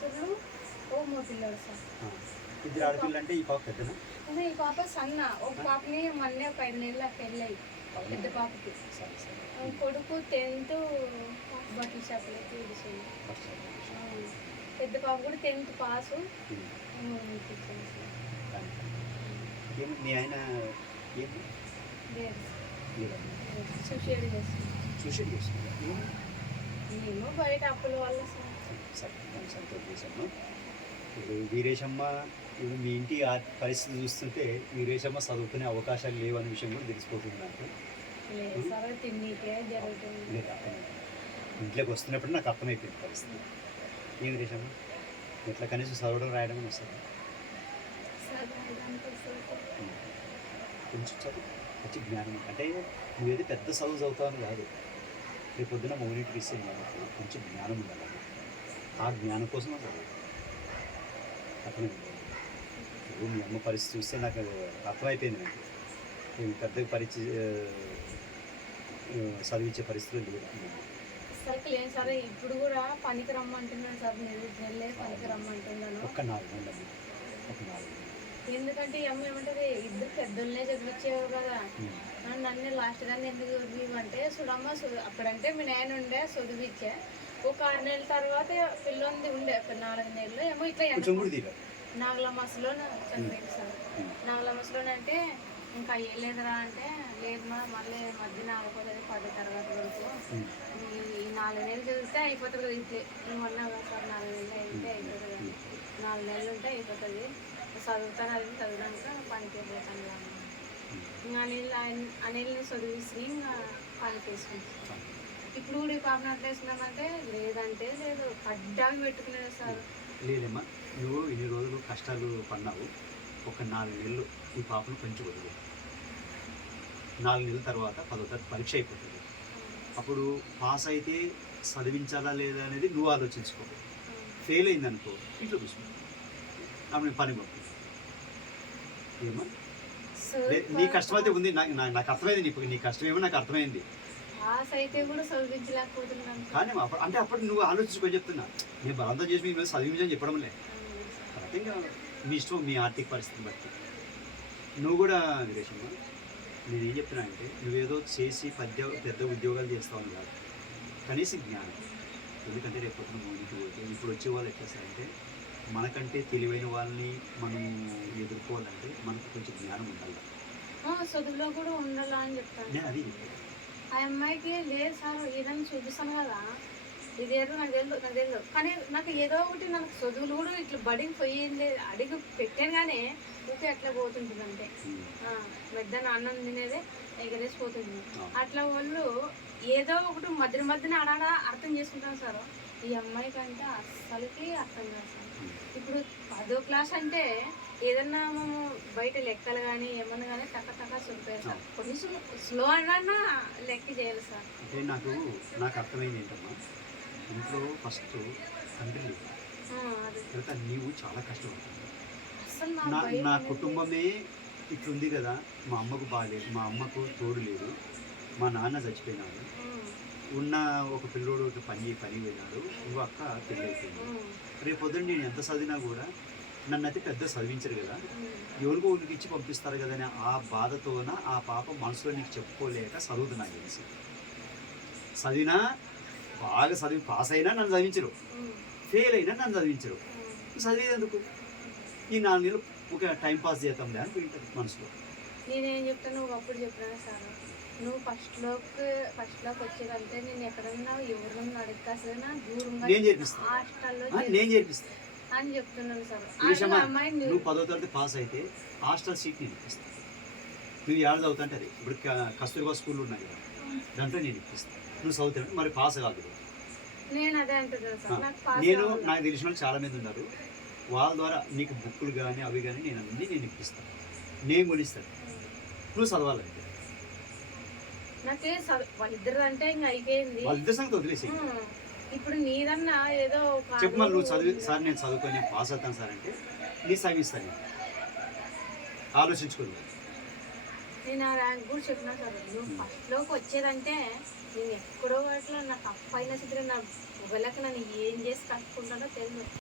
కూతుర్లు ఓ మో పిల్లడు సార్. ఇద్దరు ఆడపిల్లలు అంటే ఈ పాప పెద్దనా? ఈ పాప సన్న. ఒక పాపని మొన్నే ఒక 5 నెలల పెళ్ళయి పెద్ద పాపకి. కొడుకు 10th బట్టల షాప్లో తీసేది. పెద్ద పాప కూడా 10th పాసు. మీ ఆయన సూసైడ్ చేస్తుంది. సూసైడ్ చేస్తుంది. ఏమో బయట అప్పుల వల్ల సంతోషం. ఇప్పుడు వీరేశమ్మ ఇప్పుడు మీ ఇంటి పరిస్థితి చూస్తుంటే వీరేశమ్మ చదువుకునే అవకాశాలు లేవనే విషయం కూడా తెలిసిపోతుంది నాకు. ఇంట్లోకి వస్తున్నప్పుడు నాకు అర్థమైపోయింది పరిస్థితి. ఏం వీరేశమ్మ ఎట్లా కనీసం చదవడం రాయడం వస్తుంది? కొంచెం చదువు మంచి జ్ఞానం అంటే నువ్వేది పెద్ద చదువు చదువుతావని కాదు. రేపు పొద్దున మౌనిటికి ఇస్తే కొంచెం జ్ఞానం ఉండాలి. ఆ జ్ఞానం కోసం చదువు అర్థమైంది. ఇప్పుడు మీ అమ్మ పరిస్థితి చూస్తే నాకు అర్థమైపోయింది. నాకు నేను పెద్దగా చదివించే పరిస్థితులు లేదు. అసలు లేదు సార్. ఇప్పుడు కూడా పనికి రమ్మంటున్నాను సార్. నెల్లే పనికి రమ్మంటున్నాను. ఒక 4 నెలలు. ఎందుకంటే ఈ అమ్మ ఏమంటది, ఇద్దరు పెద్దోళ్ళనే చదివించేవారు కదా, నన్ను లాస్ట్ గానే ఎందుకు చదివివంటే చూడమ్మ అప్పుడంటే మీ నాయన ఉండే చదివిచ్చే. ఒక 6 నెలల తర్వాత పిల్లంది ఉండే 4 నెలలు ఏమో ఇట్లా నాగల మాసలోనే చదివింది సార్. నాగల మాసలోనే అంటే ఇంకా అయ్యలేదురా అంటే లేదమ్మా మళ్ళీ మధ్యన ఆగిపోతుంది 10 తరగతి వరకు. ఈ 4 నెలలు చదివితే అయిపోతుంది కదా. ఇట్లే నువ్వు అన్నావు కదా సార్ 4 నెలలు అయితే అయిపోతుంది కదా. 4 నెలలు ఉంటే అయిపోతుంది. చదువుతాను అది చదివినాక పనికి పోతాను కదా. ఇంకా అనిల్ని చదివిసి ఇంకా పనికి వేసుకుంటాను. ఇప్పుడు కూడా ఈ పాపను అట్లా వేసుకున్నామంటే లేదంటే లేదు పడ్డాకి పెట్టుకునేది సార్. లేదమ్మా నువ్వు ఇన్ని రోజులు కష్టాలు పడినావు. ఒక 4 నెలలు ఈ పాపను పెంచుకోదు. 4 నెలల తర్వాత 10వ తరగతి పరీక్ష అయిపోతుంది. అప్పుడు పాస్ అయితే చదివించాలా లేదా అనేది నువ్వు ఆలోచించుకో. ఫెయిల్ అయిందనుకో ఇంట్లో కూర్చుంటా ఆమె పని పంపి. ఏమా నీ కష్టం అయితే ఉంది. నాకు అర్థమైంది. నీ కష్టం ఏమో నాకు అర్థమైంది. అయితే కూడా చదివించలేకపోతున్నాను. కానీ అంటే అప్పుడు నువ్వు ఆలోచించుకొని చెప్తున్నా. నేను బలంతో చేసి మీ మీద చదివించని చెప్పడం లే. ఇంకా మీ ఇష్టం, మీ ఆర్థిక పరిస్థితిని బట్టి. నువ్వు కూడా వీరేశమ్మ నేనేం చెప్తున్నా అంటే నువ్వేదో చేసి పెద్ద ఉద్యోగాలు చేస్తావని కాదు, కనీసం జ్ఞానం. ఎందుకంటే రేపు పొద్దున మౌనికి పోతే ఇప్పుడు వచ్చే వాళ్ళు ఎట్లా సార్ అంటే మనకంటే తెలివైన వాళ్ళని మనం ఎదుర్కోవాలంటే మనకు కొంచెం జ్ఞానం ఉండాలి. చదువులో కూడా ఉండాలా అని చెప్తాను. నేను అది ఆ అమ్మాయికి లేదు సార్ ఏదైనా చూపిస్తాను కదా, ఇదేదో నాకు తెలియదు కానీ నాకు ఏదో ఒకటి నాకు చదువులు కూడా ఇట్లా బడికి పోయింది అడిగి పెట్టాను కానీ ఊకే అట్లా పోతుంటుంది. అంతే మధ్యాహ్నం అన్నం తినేదే ఎగరేసిపోతుంది. అట్లా వాళ్ళు ఏదో ఒకటి మధ్యన ఆడ అర్థం చేసుకుంటాను సార్. ఈ అమ్మాయికి అంటే అస్సలకి అర్థం కాదు సార్. ఇప్పుడు 10వ క్లాస్ అంటే ఏదన్నా మేము బయట లెక్కలు కానీ ఏమన్నా కానీ టక్క సురిపోయారు సార్. కొంచెం స్లో అన్నా లెక్క చేయాలి సార్. అంటే నాకు అర్థమైంది ఏంటమ్మా, ఇంట్లో ఫస్ట్ తండ్రి లేదు, తర్వాత నీవు చాలా కష్టపడుతుంది. నా కుటుంబమే ఇట్లుంది కదా, మా అమ్మకు బాగాలేదు, మా అమ్మకు తోడు లేదు, మా నాన్న చచ్చిపోయినాడు, ఉన్న ఒక పిల్లోడు పని వెళ్ళాడు, ఇంకో అక్క పెళ్ళి అయిపోయింది. రేపు పొద్దున్న నేను ఎంత చదివినా కూడా నన్ను అయితే పెద్ద చదివించరు కదా, ఎవరికో ఊరికి ఇచ్చి పంపిస్తారు కదా అని ఆ బాధతోన ఆ పాప మనసులో నీకు చెప్పుకోలేక చదువుతున్నా. తెలిసి చదివినా బాగా చదివి పాస్ అయినా నన్ను చదివించరు, ఫెయిల్ అయినా నన్ను చదివించరు. చదివేందుకు ఈ 4 నెలలు ఒక టైం పాస్ చేద్దాంలే అని వింటుంది మనసులో. నేనేం చెప్తాను, నువ్వు అప్పుడు చెప్పినా సార్ నువ్వు ఫస్ట్లోకి వచ్చేదంటే నేను ఎక్కడన్నా ఎవరన్నా అడగకపోయినా దూరంగా హాస్టల్లో నేను చేర్పిస్తాను అని చెప్తున్నాను సార్. నువ్వు 10వ తరగతి పాస్ అయితే హాస్టల్ సీట్ నేను ఇప్పిస్తాను. నువ్వు ఏడాది చదువుతా అంటే అది ఇప్పుడు కస్తూర్బా స్కూల్ ఉన్నాయి కదా, దాంట్లో నేను ఇప్పిస్తాను. నువ్వు చదువుతాను మరి పాస్ కాదు. నేను అదే అంటున్నాను సార్. నాకు తెలిసిన వాళ్ళు చాలా మంది ఉన్నారు, వాళ్ళ ద్వారా నీకు బుక్కులు కానీ అవి కానీ నేను ఇప్పిస్తాను, నేను కొనిస్తాను. నువ్వు చదవాలంటే నాకే వాళ్ళిద్దరు అంటే ఇంకా అయిపోయింది. వాళ్ళిద్దరి సంగతి వదిలేసి ఇప్పుడు నీదన్నా ఏదో చెప్పు. మరి నువ్వు చదివి సార్ నేను చదువుకొని పాస్ అవుతాను సార్ అంటే నీ చదివిస్తాను. ఆలోచించుకోండి. నేను ఆ ర్యాంక్ కూడా చెప్పినా సార్. నువ్వు ఫస్ట్లోకి వచ్చేదంటే నేను ఎక్కడో వాటిలో నాకు అప్పైన స్థితిలో నా ఒకళ్ళకి నన్ను ఏం చేసి కట్టుకుంటానో తెలియదు.